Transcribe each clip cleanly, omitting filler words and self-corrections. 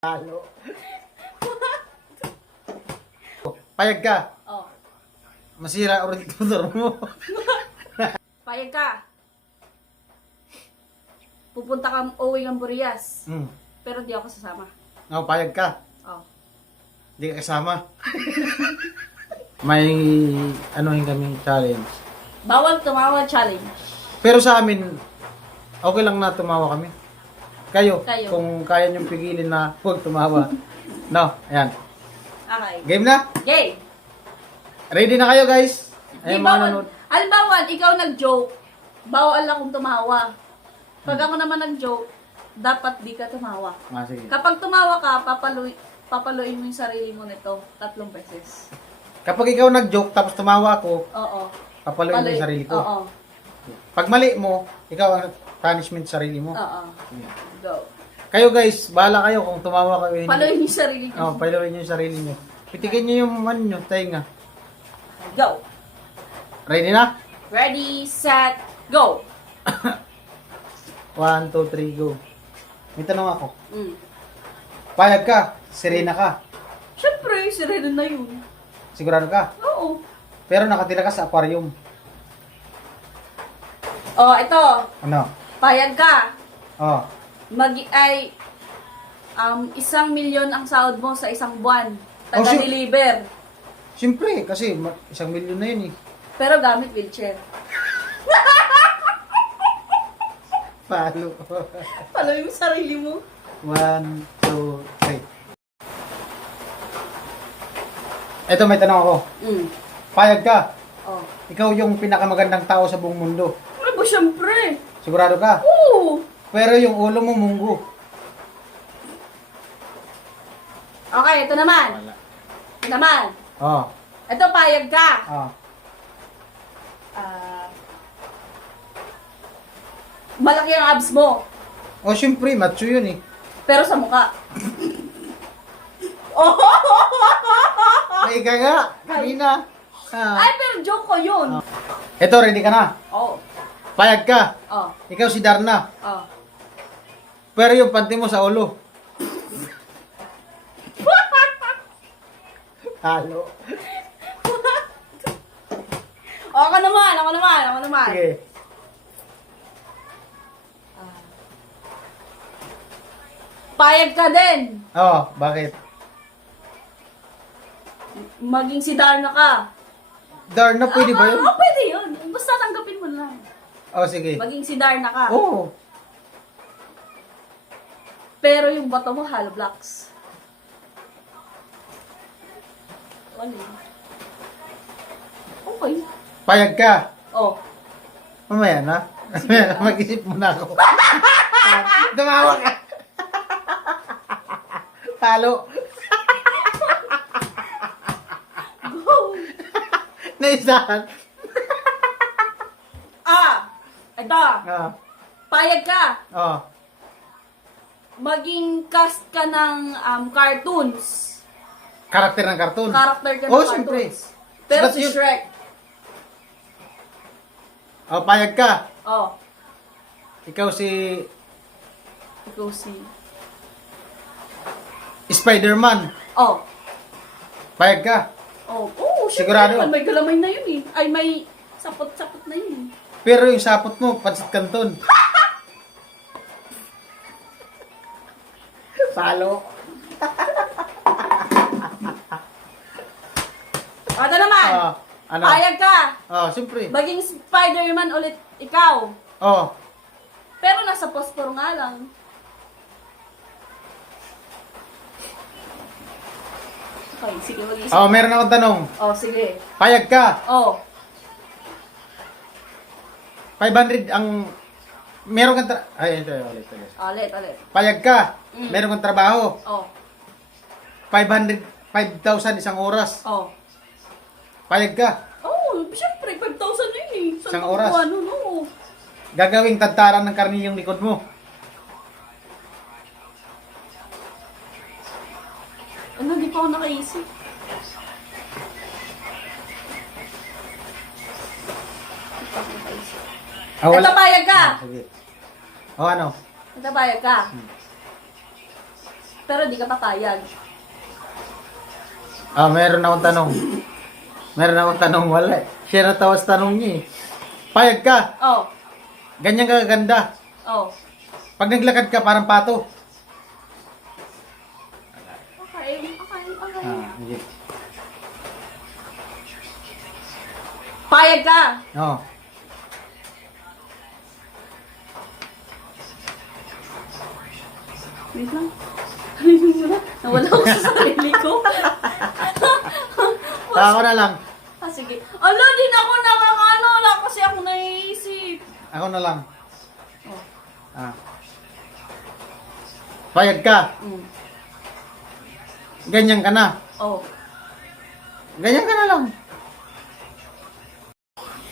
Halo. Payag ka. Oh. Masira ulit yung motor mo. Payag ka. Pupunta kang uwi ng Burias. Pero di ako sasama. No, payag ka. Oh. Hindi ka kasama. May anuhin kaming challenge. Bawal tumawa challenge. Pero sa amin, okay lang na tumawa kami. Kayo, Kayo. kung kaya niyong pigilin na huwag tumawa. No, ayan. Okay. Game na? Game. Ready na kayo guys? Di Ayan mga bawal. nanood. Halimbawa, ikaw nag-joke. Bawal akong tumawa. Pag ako naman nag-joke, dapat di ka tumawa. Ah, sige. Kapag tumawa ka, papaluin mo yung sarili mo nito 3 beses. Kapag ikaw nag-joke tapos tumawa ako, Oo. papaluin mo yung sarili ko. Oo. Pag mali mo, ikaw ang punishment sa sarili mo. Oo. Go. Kayo guys, bahala kayo kung tumawa kayo. Paluin yung sarili ko. Oh, paluin niyo yung sarili niyo. Pitikin niyo yung man niyo, tainga. Go. Ready na? Ready, set, go. 1, 2, 3, go. May tanong ako. Payag Payag ka, serena ka. Siyempre, sirena na yun. Sigurado ka. Oo. Pero nakatira ka sa aquarium. Oh, ito. Ano? Payag ka. Oh. 1 milyon ang sahod mo sa isang buwan. Oh, Taga-deliver. Siyempre, kasi 1 milyon na yun eh. Pero gamit wheelchair. Palo. Paluin mo sarili mo. 1, 2, 3. Eto, may tanong ako. Payag ka. Oh. Ikaw yung pinakamagandang tao sa buong mundo. Ano ba, siyempre? Sigurado ka? Oo. Pero yung ulo mo munggo. Okay, ito naman. Ito naman. Oh. Ito, payag ka. Oh. Malaki ang abs mo. Oh, siyempre, macho yun eh. Pero sa mukha. Oh! Ay, kaya, kanina. Ah. Ay, pero joke ko yun. Eto, ready ka na? Oh. Payag ka. Oh. Ikaw si Darna. Oh. Pero yung panty mo sa ulo. Halo. Ako naman. Sige. Payag ka din. Oh, bakit? Maging si Darna ka. Darna, pwede ba yun? Oo, pwede yun. Basta tanggapin mo lang. Oh, sige. Maging si Darna ka. Oh. Pero yung bato mo, hollow blocks. Ano yun? Okay. Payag ka. Oh. Mamaya na. Mag-isip muna ako. Tumawa ka. Halo. Go. Naisahan. Ito. Ah. Payag ka. Oh. Maging cast ka ng cartoons. Karakter ng cartoon. Character ka ng Oh, cartoons. siyempre. Pero That's si yun. Shrek. Oh, payag ka. Oh. Ikaw si Ikaw si... Spider-Man. Oh. Payag ka. Oh. Oh, Sigurado? syempre. May galamay na yun eh. Ay, may sapot-sapot na yun. Pero yung sapot mo, pansit canton. Palo. Ito naman. Ano? Payag ka. Oh, siyempre. Maging Spider-Man ulit ikaw. Oh. Pero nasa pospor nga lang. Okay, sige, mag-isip. Oh, meron akong tanong. Oh, sige. Payag ka. Oh. 500 ang meron kang ay ito ulit. Ulit. Payag ka. Meron kang trabaho. Oh. 5,000 isang oras. Oh. Payag ka. Oh, syempre, 5,000 na yun eh. Saan Isang ka oras. kukuha nun, no? Gagawing tantaran ng karni yung likod mo. Ano, di pa ako nakaisip. Ito, payag ka. Sige. Oh, ano? Ito, payag ka. pero di ka papayag. Meron akong tanong. Wala eh. Siya natawas tanong niya eh. Payag ka. Oh, Ganyan ka kaganda. oh. Pag naglakad ka, parang pato. Okay. Hindi. Payag ka. Oo. Wait lang. Nawala ako sa sarili ko. Ako na lang. Sige. Ala, din ako nakakano. Wala kasi ako naiisip. Ako na lang. Oh. Payag ka. Mm. Ganyan ka na. Oh. Ganyan ka na lang.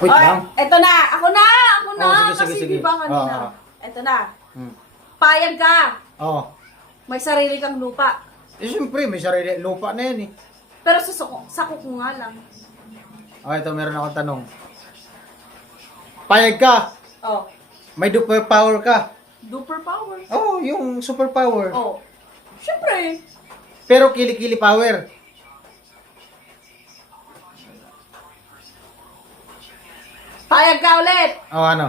Wait Ay, lang. eto na. Ako na. Oh, sige, Kasi sige. di ba kanina? Oo. Eto na. Hmm. Payag ka. Oo. May sarili kang lupa. Siyempre, may sarili. Lupa na yan eh. Pero sa kuko nga lang. Ito meron akong tanong. Payag ka. Oh. May super power ka. Duper power. Yung super power. Oh. Siyempre. Pero kilikili power. Payag ka ulit. Ano?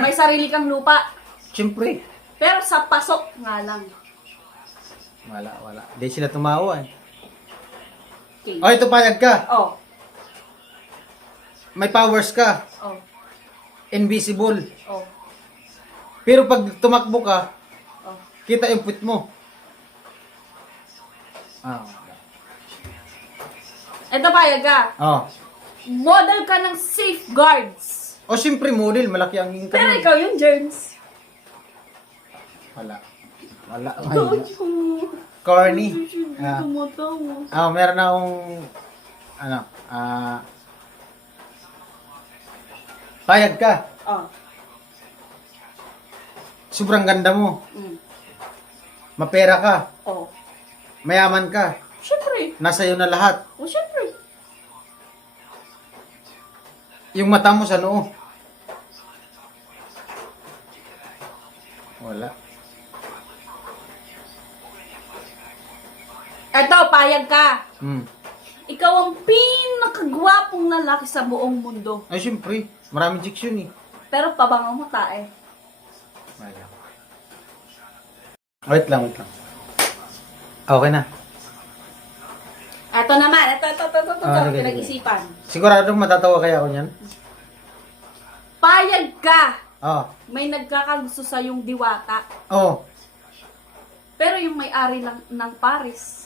May sarili kang lupa. Siyempre. Pero sa pasok nga lang. Wala. Di sila tumawa eh. Okay. Ito payag ka. Oh. May powers ka. Oh. Invisible. Oh. Pero pag tumakbo ka, Oh. kita yung puwit mo. Eto payag ka. Model ka ng safeguards. Siyempre model, malaki ang income. Pero ikaw yung germs. Wala. Ikaw Corny. tumatawa. Meron akong payag ka. Oh. Sobrang ganda mo. Mm. Mapera ka. Oh. Mayaman ka. Siyempre. Nasa iyo na lahat. Oh, siyempre. Yung mata mo sa noo. Wala. Eto, payag ka. Hmm. Ikaw ang pinakagwapong lalaki sa buong mundo. Ay, siyempre. Maraming chicks yun eh. Pero pabango mo tae. Wala. Wait lang. Okay na. Eto naman. Ito. Sige. Pinag-isipan. Siguradong matatawa kaya ako niyan? Payag ka. May May nagkakagusto sa yung diwata. Oh. Pero yung may-ari lang ng Paris.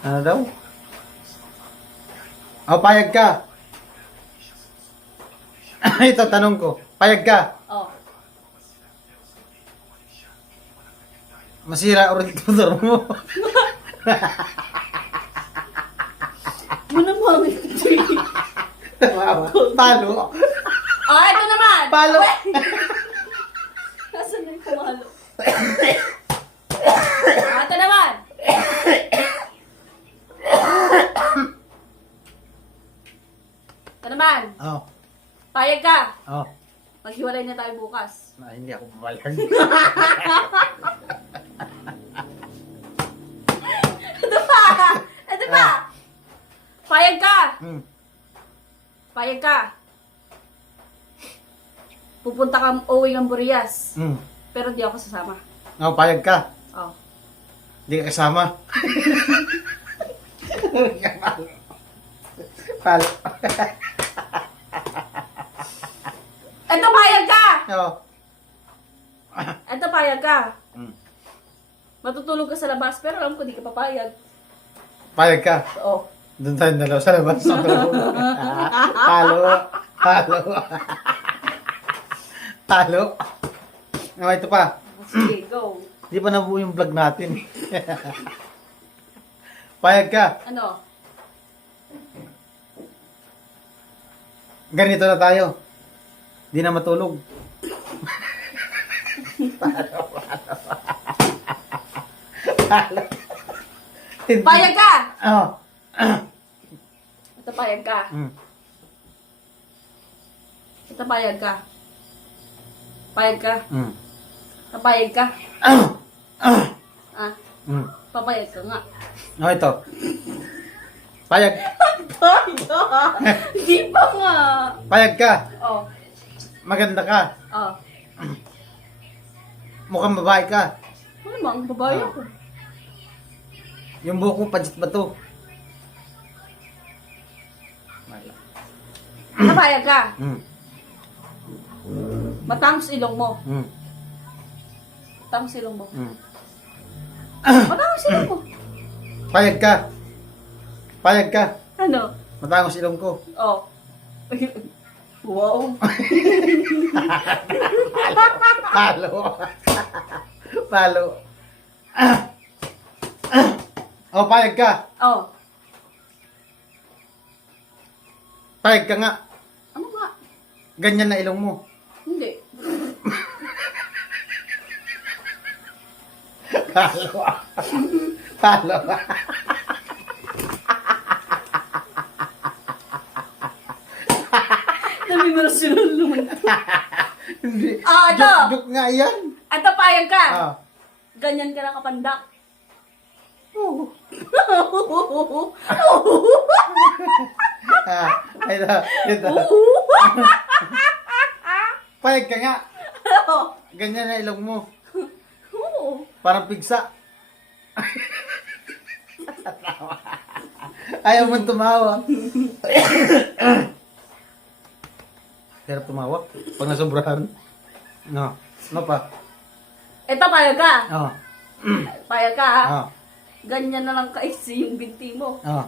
Ano daw? Payag ka. Ito, tanong ko. Payag ka. Oh. Masira ulit motor mo. Manamangit ko. Palo. Oh, ito naman. Palo. Nasaan na yung pumalo? Ito naman. Ito naman. Payag ka. Maghiwalay na tayo bukas. Hindi ako papayag. Ito pa. Payag ka. Payag ka. Pupunta ka uwi ng Burias. Pero di ako sasama. Payag ka. Oh. Hindi ka kasama. Palo. Ito payag ka. Oo. Ito payag ka. Mm. Matutulog ka sa labas pero alam ko di ka papayag. Payag ka. Oo. Doon tayo dalawa sa labas. Palo. Palo. Palo. Ito pa. Sige, go. Di pa nabuo yung vlog natin. Payag ka. Ano? Ganito na tayo. Di na matulog. Palo. Payag ka. Oo. Ito payag ka. Mm. Ito payag ka. Payag ka. Mm. Papayag ka. Ah. Ah, Mm. papayag ka nga. Oh, ito. Payag. Hindi pa nga. Payag ka. Oh, Maganda ka. oh. Mukhang babae ka. Ano bang babae Ah. ako? Yung buhok mo, pansit ba to? Wala. Papayag ka. Mm. Matangos ilong mo. Mm. Matangos ilong mo. Mm. Matangos ilong mo. Payag ka. Payag ka. Ano? Matangos ilong ko. Oh. Wow. Palo. Palo. Oh, payag ka. Oh. Payag ka nga. Ano nga? Ganyan na ilong mo. Hindi. Palo. Palo. Nami-personal naman. Hindi. Ah, ito. Joke nga yan. Ito, payag ka. Ah. Ganyan ka na kapandak. Oh. Ah, ito. Ito. Payag ka nga. Ganyan na ilong mo. Oo. Parang pigsa. Ayaw mo tumawa. Hirap tumawa. Pag nasobrahan. No. Ano pa? Ito, payag ka. Oh. Payag ka, ha? Oh. Ganyan na lang kaisi yung binti mo. Oh.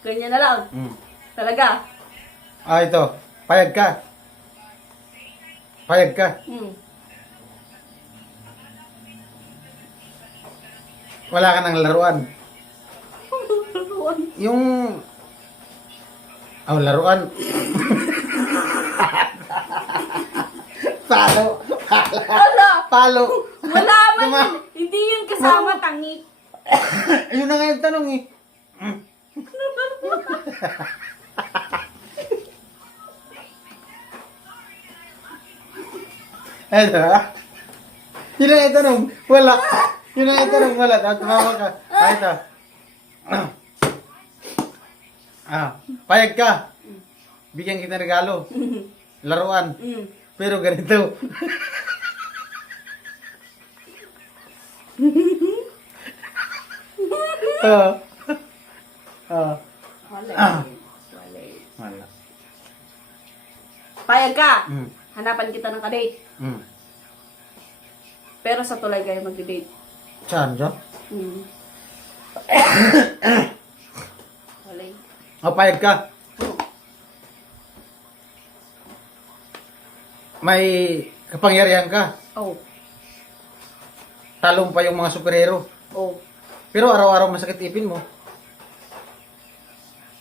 Ganyan na lang. Mm. Talaga. Ah, ito. Payag ka. Payag ka. Hmm. Wala ka ng laruan. Yung... Oh, laruan. Palo. Palo. Ala! Palo. Wala man Tuma- yun. Hindi yun kasama tangi. Yun na nga yung tanong eh. Ano? Yun na nga yung tanong. Wala. Yun na nga yung tanong. Wala. Tapos tumawa ka. Ah, ito. Ah, payag ka. Bigyan kita regalo. Laruan. Hmm. Pero ganito. Ah. Ah. Wala. Ah. Wala. Wala. Payag ka. Mm. Hanapan kita ng kadate. Mm. Pero sa tulay kayo mag-date. Saan dyan? Hmm. Wala. O, payag ka. May kapangyarihan ka. Oh. Talong pa yung mga superhero. Oh. Pero araw-araw masakit ipin mo.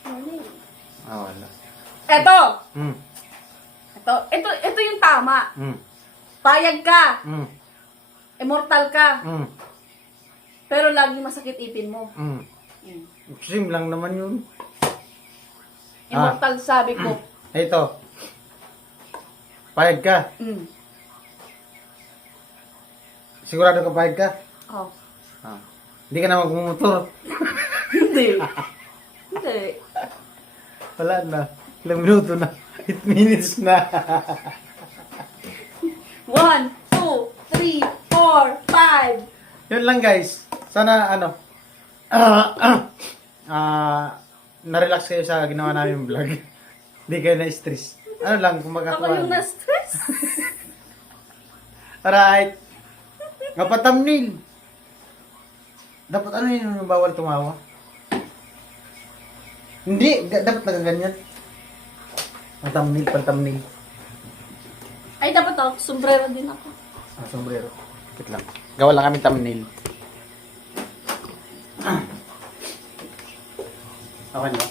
Wala. Ah, wala. Eto. Mm. Ito yung tama. Mm. Payag ka. Mm. Immortal ka. Mm. Pero lagi masakit ipin mo. Mm. Hmm. Sim lang naman yun. Immortal sabi ko. Ito. Payag ka. Hmm. Sigurado ka payag ka? Oh. Ah. Hindi ka na magmumotor. Hindi. Hindi. Wala na. Ilang minuto na. 8 minutes na. 1, 2, 3, 4, 5. Yun lang guys. Sana ano. Na-relax kayo sa ginawa namin vlog. Hindi kayo na-stress. Ano lang, kung Ako magkatuwa. yung na-stress. Alright. Thumbnail. Dapat ano yun yung bawal tumawa? Hindi, dapat nagaganyan. Ang thumbnail. Ay, dapat ako. Sombrero din ako. Ah, sombrero. Wait lang. Gawa lang kami thumbnail. Okay na.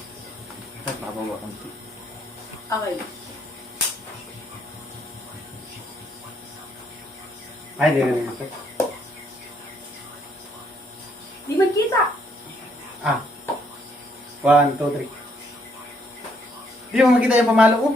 Tapos makabawa kang Okay. Ay, di rin okay. Di magkita. Ah. 1, 2, 3. Di mo makita yung pamalo ko?